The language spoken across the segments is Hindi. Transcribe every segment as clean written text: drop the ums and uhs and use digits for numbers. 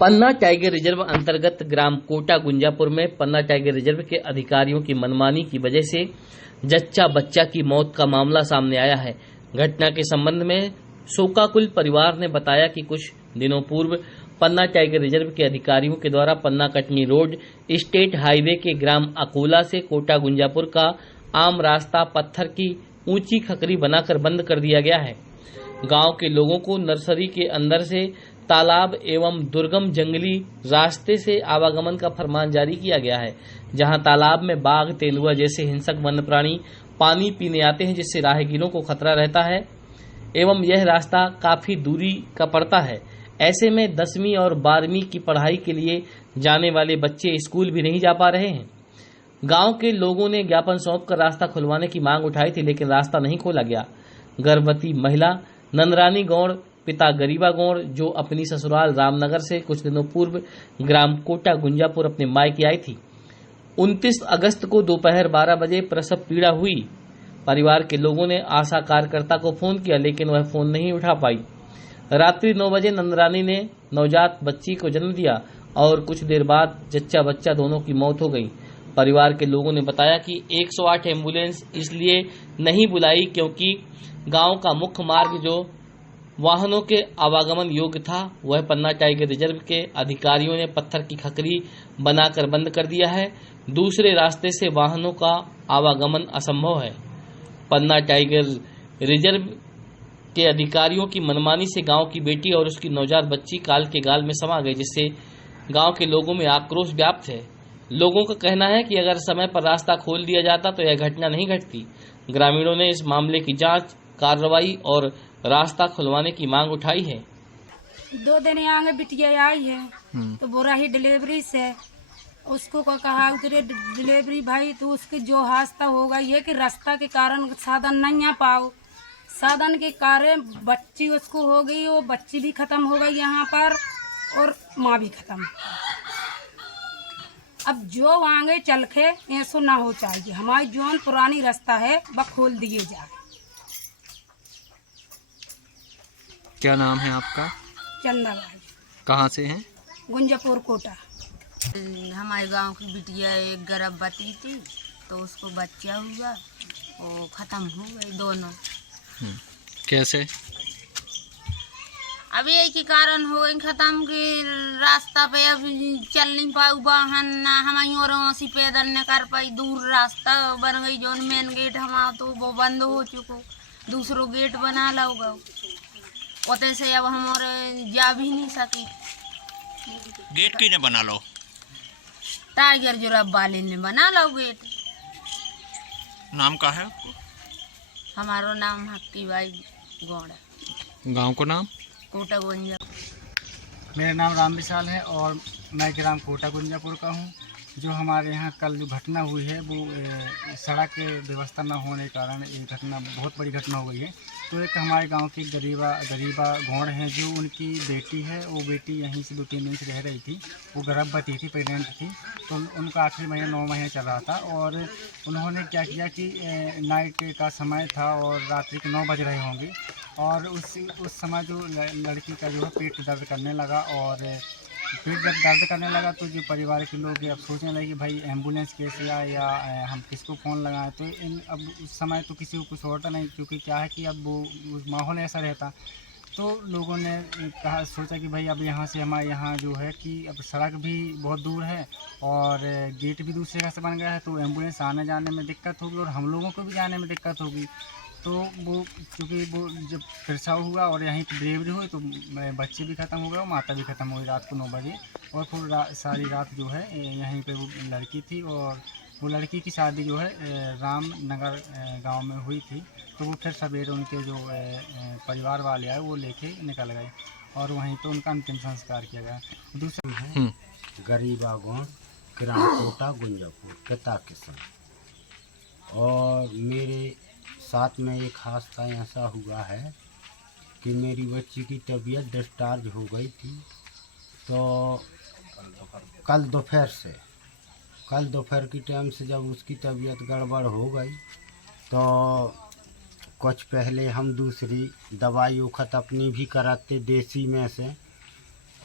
पन्ना टाइगर रिजर्व अंतर्गत ग्राम कोटा गुंजापुर में पन्ना टाइगर रिजर्व के अधिकारियों की मनमानी की वजह से जच्चा बच्चा की मौत का मामला सामने आया है। घटना के संबंध में शोकाकुल परिवार ने बताया कि कुछ दिनों पूर्व पन्ना टाइगर रिजर्व के अधिकारियों के द्वारा पन्ना कटनी रोड स्टेट हाईवे के ग्राम अकोला से कोटा गुंजापुर का आम रास्ता पत्थर की ऊंची खकरी बनाकर बंद कर दिया गया है। गांव के लोगों को नर्सरी के अंदर से तालाब एवं दुर्गम जंगली रास्ते से आवागमन का फरमान जारी किया गया है, जहां तालाब में बाघ, तेंदुआ जैसे हिंसक वन्य प्राणी पानी पीने आते हैं, जिससे राहगीरों को खतरा रहता है एवं यह रास्ता काफी दूरी का पड़ता है। ऐसे में 10वीं और 12वीं की पढ़ाई के लिए जाने वाले बच्चे स्कूल भी नहीं जा पा रहे हैं। गांव के लोगों ने ज्ञापन सौंपकर रास्ता खुलवाने की मांग उठाई थी, लेकिन रास्ता नहीं खोला गया। गर्भवती महिला नंदरानी गौड़, पिता गरीबा गौड़, जो अपनी ससुराल रामनगर से कुछ दिनों पूर्व ग्राम कोटा गुंजापुर अपने मायके आई थी। 29 अगस्त को दोपहर 12 बजे प्रसव पीड़ा हुई। परिवार के लोगों ने आशा कार्यकर्ता को फोन किया, लेकिन वह फोन नहीं उठा पाई। रात्रि 9 बजे नंदरानी ने नवजात बच्ची को जन्म दिया और कुछ देर बाद जच्चा बच्चा दोनों की मौत हो गई। परिवार के लोगों ने बताया कि 108 एम्बुलेंस इसलिए नहीं बुलाई क्योंकि गांव का मुख्य मार्ग जो वाहनों के आवागमन योग्य था, वह पन्ना टाइगर रिजर्व के अधिकारियों ने पत्थर की खकरी बनाकर बंद कर दिया है। दूसरे रास्ते से वाहनों का आवागमन असंभव है। पन्ना टाइगर रिजर्व के अधिकारियों की मनमानी से गांव की बेटी और उसकी नवजात बच्ची काल के गाल में समा गई, जिससे गांव के लोगों में आक्रोश व्याप्त है। लोगों का कहना है कि अगर समय पर रास्ता खोल दिया जाता तो यह घटना नहीं घटती। ग्रामीणों ने इस मामले की जांच, कार्रवाई और रास्ता खुलवाने की मांग उठाई है। 2 दिन आगे बिटिया आई है तो बोरा ही डिलीवरी से उसको कहा उतरे डिलीवरी भाई, तो उसके जो हादसा होगा ये कि रास्ता के कारण साधन नहीं आ पाओ, साधन के कारण बच्ची उसको हो गई, वो बच्ची भी खत्म हो गई यहाँ पर और माँ भी खत्म। अब जो आगे चल के ऐसा ना हो चाहिए, हमारी जो पुरानी रास्ता है वह खोल दिए जाए। क्या नाम है आपका? चंदा भाई। कहाँ से हैं? गुंजापुर कोटा। हमारे गांव की बिटिया एक गर्भवती थी तो उसको बच्चा हुआ, वो खत्म हो गए दोनों। कैसे? अब यही के कारण हो गई खत्म कि रास्ता पे अब चल नहीं पाऊ वाहन, हमारी और ऐसी पैदल न कर पाई। दूर रास्ता बन गई, जो मेन गेट हमारा तो वो बंद हो चुको, दूसरो गेट बना लोगा, उतने से अब हमारे जा भी नहीं सकी। गेट की ने बना लो? टाइगर जुराब वाले ने बना लो गेट। नाम का है? हमारो नाम हक्की भाई गौड़ा। गांव को नाम? कोटा गुंजा। मेरा नाम राम विशाल है और मैं ग्राम कोटा गुंजापुर का हूँ। जो हमारे यहाँ कल जो घटना हुई है वो सड़क के व्यवस्था न होने के कारण ये घटना बहुत बड़ी घटना हो गई है। तो एक हमारे गांव की गरीबा गौड़ हैं, जो उनकी बेटी है, वो बेटी यहीं से 2-3 दिन से रह रही थी। वो गर्भवती थी, प्रेग्नेंट थी, तो उनका आखिरी महीना 9 महीने चल रहा था। और उन्होंने क्या किया कि नाइट का समय था और रात्रि के 9 बज रहे होंगे और उस समय जो लड़की का जो है पेट दर्द करने लगा और पेट जब दर्द करने लगा तो जो परिवार के लोग अब सोचने लगे कि भाई एम्बुलेंस कैसे आए या हम किसको फ़ोन लगाएं। तो अब उस समय तो किसी को कुछ होता नहीं, क्योंकि क्या है कि अब वो माहौल ऐसा रहता। तो लोगों ने सोचा कि भाई अब यहाँ से हमारे यहाँ जो है कि अब सड़क भी बहुत दूर है और गेट भी दूसरी जगह से बन गया है, तो एम्बुलेंस आने जाने में दिक्कत होगी और हम लोगों को भी जाने में दिक्कत होगी। तो वो चूँकि वो जब प्रसव हुआ और यहीं पर डिलीवरी हुई तो बच्चे भी ख़त्म हो गए और माता भी ख़त्म हो गई रात को 9 बजे। और फिर सारी रात जो है यहीं पे वो लड़की थी और वो लड़की की शादी जो है रामनगर गांव में हुई थी। तो वो फिर सवेरे उनके जो परिवार वाले आए वो लेके निकल गए और वहीं पे उनका अंतिम संस्कार किया गया। दूसरा है गरीबा गौड़, ग्राम कोटा गुंजापुर, पिता किसान। और मेरे साथ में एक हादसा ऐसा हुआ है कि मेरी बच्ची की तबीयत डिस्चार्ज हो गई थी। तो कल दोपहर की टाइम से जब उसकी तबीयत गड़बड़ हो गई तो कुछ पहले हम दूसरी दवाई उखत अपनी भी कराते देसी में से,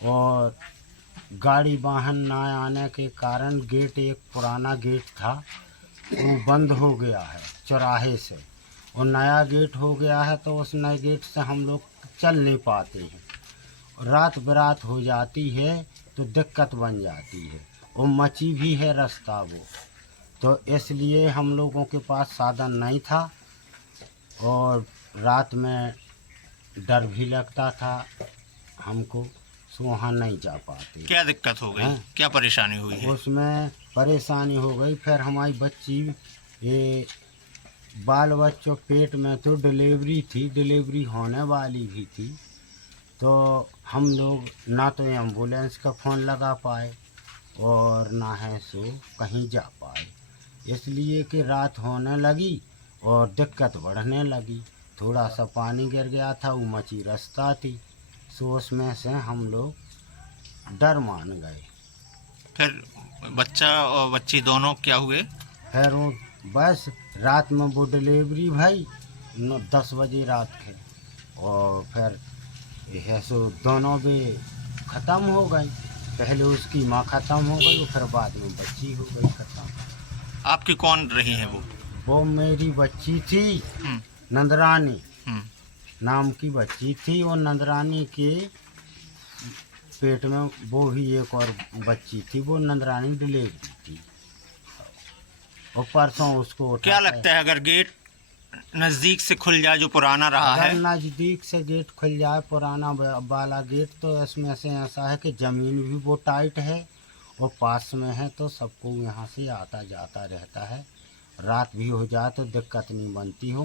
और गाड़ी वाहन ना आने के कारण गेट, एक पुराना गेट था वो बंद हो गया है चौराहे से, और नया गेट हो गया है, तो उस नए गेट से हम लोग चल नहीं पाते हैं। रात बरात हो जाती है तो दिक्कत बन जाती है, और मची भी है रास्ता वो, तो इसलिए हम लोगों के पास साधन नहीं था, और रात में डर भी लगता था हमको, सो वहाँ नहीं जा पाते। क्या दिक्कत हो गई? हाँ। क्या परेशानी हुई है? उसमें परेशानी हो गई, फिर हमारी बच्ची ये बाल बच्चों पेट में तो डिलीवरी थी, डिलीवरी होने वाली भी थी, तो हम लोग ना तो एम्बुलेंस का फ़ोन लगा पाए और ना है सो कहीं जा पाए, इसलिए कि रात होने लगी और दिक्कत बढ़ने लगी। थोड़ा सा पानी गिर गया था, वो मची रास्ता थी, सो उसमें से हम लोग डर मान गए। फिर बच्चा और बच्ची दोनों क्या हुए? फिर वो बस रात में वो डिलीवरी भाई 10 बजे रात के, और फिर यह सो दोनों भी ख़त्म हो गई। पहले उसकी माँ ख़त्म हो गई, फिर बाद में बच्ची हो गई ख़त्म। आपकी कौन रही है वो? वो मेरी बच्ची थी हम्म, नंदरानी हम्म। नाम की बच्ची थी, और नंदरानी के पेट में वो भी एक और बच्ची थी, वो नंदरानी डिलीवरी थी, और परसों उसको क्या उठाकर- लगता है अगर गेट नजदीक से खुल जाए जो पुराना रहा है? अगर नज़दीक से गेट खुल जाए पुराना वाला गेट, तो इसमें से ऐसा है कि ज़मीन भी वो टाइट है और पास में है, तो सबको यहाँ से आता जाता रहता है। रात भी हो जाए तो दिक्कत नहीं बनती हो।